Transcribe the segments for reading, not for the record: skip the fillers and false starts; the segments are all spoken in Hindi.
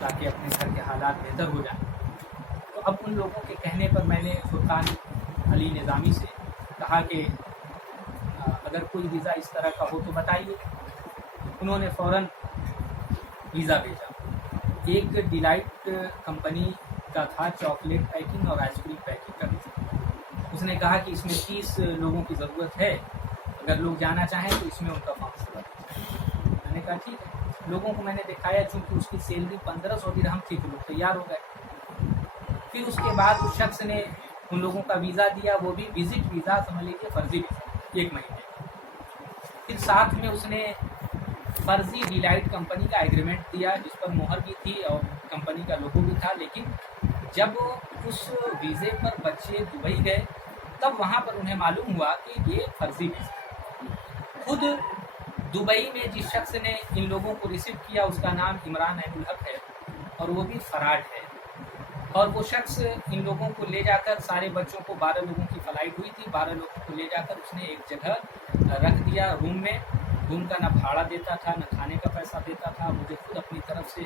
ताकि अपने घर के हालात बेहतर हो जाएं। तो अब उन लोगों के कहने पर मैंने फुरकान अली निज़ामी से कहा कि अगर कोई वीज़ा इस तरह का हो तो बताइए। उन्होंने फ़ौरन वीज़ा भेजा। एक डिलाइट कंपनी का था, चॉकलेट पैकिंग और आइसक्रीम पैकिंग का। उसने कहा कि इसमें 30 लोगों की ज़रूरत है, अगर लोग जाना चाहें तो इसमें उनका फॉर्म फिल करें। मैंने कहा ठीक है। लोगों को मैंने दिखाया, चूँकि उसकी सैलरी 1500 दिरहम थी तो लोग तैयार हो गए। फिर उसके बाद उस शख्स ने उन लोगों का वीज़ा दिया, वो भी विजिट वीज़ा, समझ लीजिए फर्जी वीज़ा, 1 महीने। फिर साथ में उसने फर्जी डिलाइट कंपनी का एग्रीमेंट दिया जिस पर मोहर भी थी और कंपनी का लोगो भी था। लेकिन जब उस वीज़े पर बच्चे दुबई गए तब वहाँ पर उन्हें मालूम हुआ कि ये फर्जी वीज़ा। खुद दुबई में जिस शख्स ने इन लोगों को रिसीव किया उसका नाम इमरान अहमुल हक है और वो भी फराड है। और वो शख्स इन लोगों को ले जाकर, सारे बच्चों को, 12 लोगों की फ़्लाइट हुई थी, 12 लोगों को ले जाकर उसने एक जगह रख दिया रूम में। रूम का ना भाड़ा देता था, ना खाने का पैसा देता था। मुझे खुद अपनी तरफ से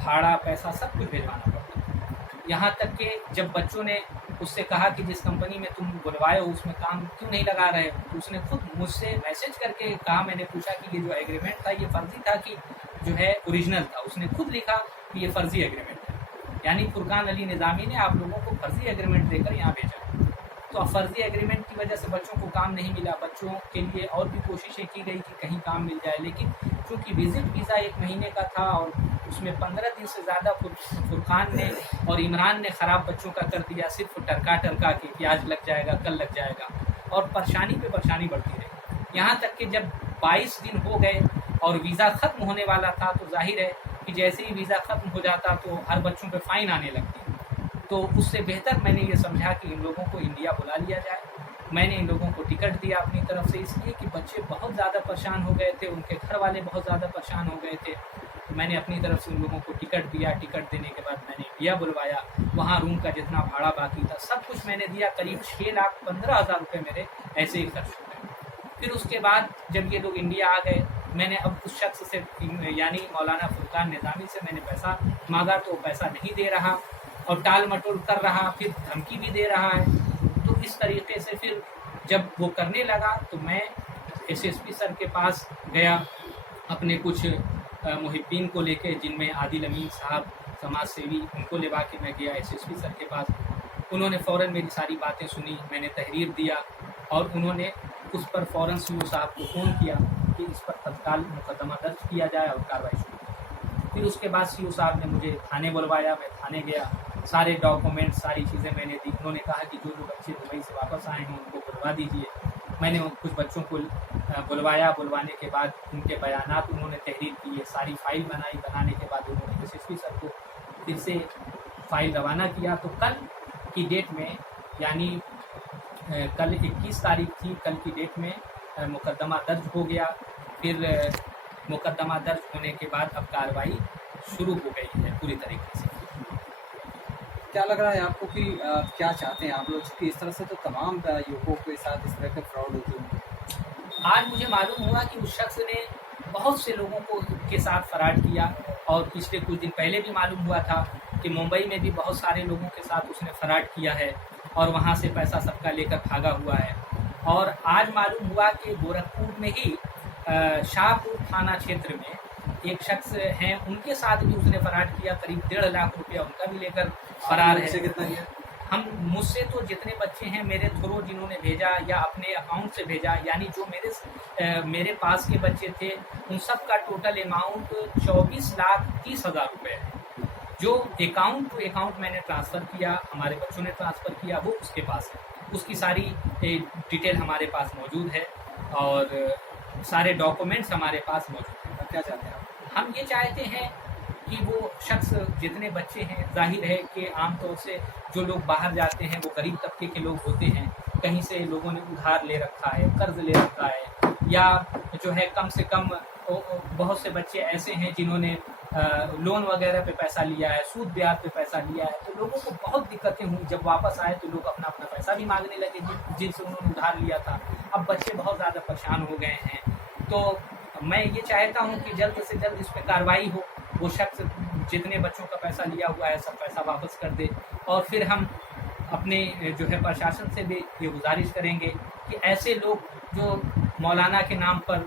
भाड़ा, पैसा सब कुछ भिजवाना पड़ता था। यहाँ तक कि जब बच्चों ने उससे कहा कि जिस कंपनी में तुम बुलवाए हो उसमें काम क्यों नहीं लगा रहे हो, तो उसने खुद मुझसे मैसेज करके कहा। मैंने पूछा कि ये जो एग्रीमेंट था ये फर्जी था कि जो है ओरिजिनल था। उसने खुद लिखा कि ये फर्जी एग्रीमेंट है। यानी फुरकान अली निज़ामी ने आप लोगों को फर्जी एग्रीमेंट देकर यहाँ भेजा। तो अब फर्जी एग्रीमेंट की वजह से बच्चों को काम नहीं मिला। बच्चों के लिए और भी कोशिशें की गई कि कहीं काम मिल जाए, लेकिन चूँकि विजिट वीज़ा 1 महीने का था और उसमें 15 दिन से ज़्यादा फुरकान ने और इमरान ने ख़राब बच्चों का कर दिया, सिर्फ टरका कि आज लग जाएगा, कल लग जाएगा, और परेशानी पे परेशानी बढ़ती रही। यहाँ तक कि जब 22 दिन हो गए और वीज़ा ख़त्म होने वाला था तो जाहिर है कि जैसे ही वीज़ा ख़त्म हो जाता तो हर बच्चों पे फ़ाइन आने लगती। तो उससे बेहतर मैंने ये समझा कि इन लोगों को इंडिया बुला लिया जाए। मैंने इन लोगों को टिकट दिया अपनी तरफ से, इसलिए कि बच्चे बहुत ज़्यादा परेशान हो गए थे, उनके घर वाले बहुत ज़्यादा परेशान हो गए थे। तो मैंने अपनी तरफ से उन लोगों को टिकट दिया। टिकट देने के बाद मैंने इंडिया बुलवाया। वहाँ रूम का जितना भाड़ा बाकी था सब कुछ मैंने दिया। करीब 6,15,000 रुपये मेरे ऐसे ही खर्च हो गए। फिर उसके बाद जब ये लोग इंडिया आ गए, मैंने अब उस शख्स से, यानी मौलाना फुरकान निज़ामी से मैंने पैसा मांगा तो पैसा नहीं दे रहा और टाल मटोल कर रहा, फिर धमकी भी दे रहा है। तो इस तरीके से फिर जब वो करने लगा तो मैं एसएसपी सर के पास गया अपने कुछ मुहिब्बीन को लेके, जिनमें आदिल अमीन साहब समाज सेवी, उनको लेवा के मैं गया एसएसपी सर के पास। उन्होंने फ़ौरन मेरी सारी बातें सुनी, मैंने तहरीर दिया और उन्होंने उस पर फ़ौरन सीओ साहब को फ़ोन किया कि इस पर तत्काल मुकदमा दर्ज किया जाए और कार्रवाई शुरू की। फिर उसके बाद सीओ साहब ने मुझे थाने बुलवाया। मैं थाने गया, सारे डॉक्यूमेंट, सारी चीज़ें मैंने दी। उन्होंने कहा कि जो बच्चे दुबई से वापस आए हैं उनको बुलवा दीजिए। मैंने कुछ बच्चों को बुलवाया। बुलवाने के बाद उनके बयानात उन्होंने तहरीर किए, सारी फ़ाइल बनाई। बनाने के बाद उन्होंने एसएसपी सर को फिर से फ़ाइल रवाना किया। तो कल की डेट में, यानी कल 21 तारीख थी, कल की डेट में मुकदमा दर्ज हो गया। फिर मुकदमा दर्ज होने के बाद अब कार्रवाई शुरू हो गई है पूरी तरीके से। क्या लग रहा है आपको कि क्या चाहते हैं आप लोग, क्योंकि इस तरह से तो तमाम युवकों के साथ इस तरह के फ्रॉड होते हैं। आज मुझे मालूम हुआ कि उस शख्स ने बहुत से लोगों को के साथ फराड किया और पिछले कुछ दिन पहले भी मालूम हुआ था कि मुंबई में भी बहुत सारे लोगों के साथ उसने फराड किया है और वहाँ से पैसा सबका लेकर भागा हुआ है। और आज मालूम हुआ कि गोरखपुर में ही शाहपुर थाना क्षेत्र में एक शख्स हैं, उनके साथ भी उसने फराड किया। करीब 1.5 लाख रुपया उनका भी लेकर फरार है। कितना दिया? हम मुझसे तो जितने बच्चे हैं मेरे थ्रू जिन्होंने भेजा या अपने अकाउंट से भेजा, यानी जो मेरे पास के बच्चे थे उन सब का टोटल अमाउंट 24,30,000 रुपये है। जो अकाउंट टू अकाउंट मैंने ट्रांसफ़र किया, हमारे बच्चों ने ट्रांसफ़र किया, वो उसके पास है। उसकी सारी डिटेल हमारे पास मौजूद है और सारे डॉक्यूमेंट्स हमारे पास मौजूद हैं। क्या चाहते हैं आप? हम ये चाहते हैं कि वो शख्स, जितने बच्चे हैं, जाहिर है कि आमतौर से जो लोग बाहर जाते हैं वो गरीब तबके के लोग होते हैं। कहीं से लोगों ने उधार ले रखा है, कर्ज ले रखा है, या जो है कम से कम बहुत से बच्चे ऐसे हैं जिन्होंने लोन वगैरह पे पैसा लिया है, सूद ब्याज पे पैसा लिया है। तो लोगों को बहुत दिक्कतें हुई। जब वापस आए तो लोग अपना अपना पैसा भी मांगने लगे जिनसे उन्होंने उधार लिया था। अब बच्चे बहुत ज़्यादा परेशान हो गए हैं। तो मैं ये चाहता हूँ कि जल्द से जल्द इस पर कार्रवाई हो। वो शख्स जितने बच्चों का पैसा लिया हुआ है सब पैसा वापस कर दे। और फिर हम अपने जो है प्रशासन से भी ये गुजारिश करेंगे कि ऐसे लोग जो मौलाना के नाम पर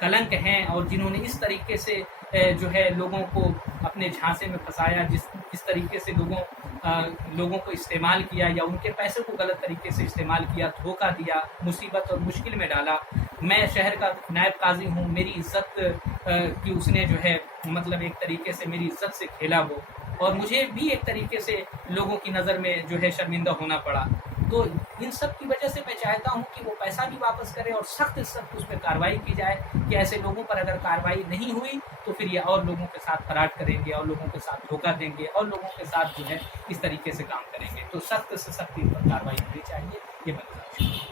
कलंक हैं और जिन्होंने इस तरीके से जो है लोगों को अपने झांसे में फंसाया, इस तरीके से लोगों को इस्तेमाल किया या उनके पैसे को गलत तरीके से इस्तेमाल किया, धोखा दिया, मुसीबत और मुश्किल में डाला। मैं शहर का नायब काजी हूँ, मेरी इज्जत की उसने जो है मतलब एक तरीके से मेरी इज्जत से खेला वो, और मुझे भी एक तरीके से लोगों की नज़र में जो है शर्मिंदा होना पड़ा। तो इन सब की वजह से मैं चाहता हूँ कि वो पैसा भी वापस करे और सख्त सख्त उस पर कार्रवाई की जाए कि ऐसे लोगों पर अगर कार्रवाई नहीं हुई तो फिर ये और लोगों के साथ फराड करेंगे और लोगों के साथ धोखा देंगे और लोगों के साथ जो है इस तरीके से काम करेंगे। तो सख्त से सख्त इन पर कार्रवाई होनी चाहिए, ये मैं गुजारिश करूँगा।